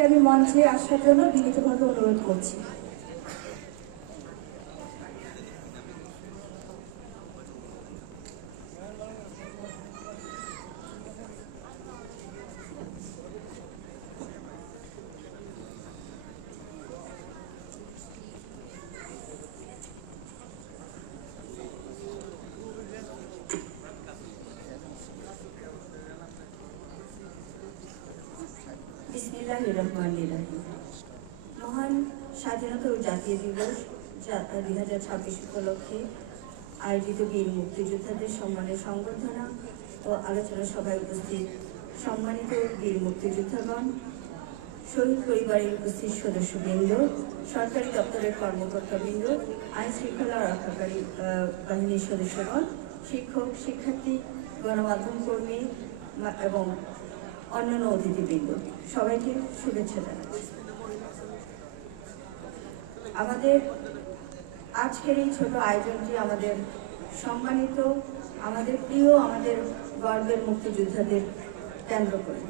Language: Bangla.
আমি মঞ্চে আসার জন্য বিনীতভাবে অনুরোধ করছি। বিসমিল্লাহির রহমানির রহিম। মহান স্বাধীনতা ও জাতীয় দিবস 2026 উপলক্ষে আয়োজিত বীর মুক্তিযোদ্ধাদের সম্মানের সংবর্ধনা ও আলোচনা সভায় উপস্থিত সম্মানিত বীর মুক্তিযোদ্ধাগণ, শহীদ পরিবারের উপস্থিত সদস্যবৃন্দ, সরকারি দপ্তরের কর্মকর্তাবৃন্দ, আইন শৃঙ্খলা রক্ষাকারী বাহিনীর সদস্যগণ, শিক্ষক, শিক্ষার্থী, গণমাধ্যম কর্মী এবং অন্যান্য অতিথিবৃন্দ, সবাইকে শুভেচ্ছা জানাচ্ছি। আমাদের আজকের এই ছোট আয়োজনটি আমাদের সম্মানিত, আমাদের প্রিয়, আমাদের গর্বের মুক্তিযোদ্ধাদের কেন্দ্র করে।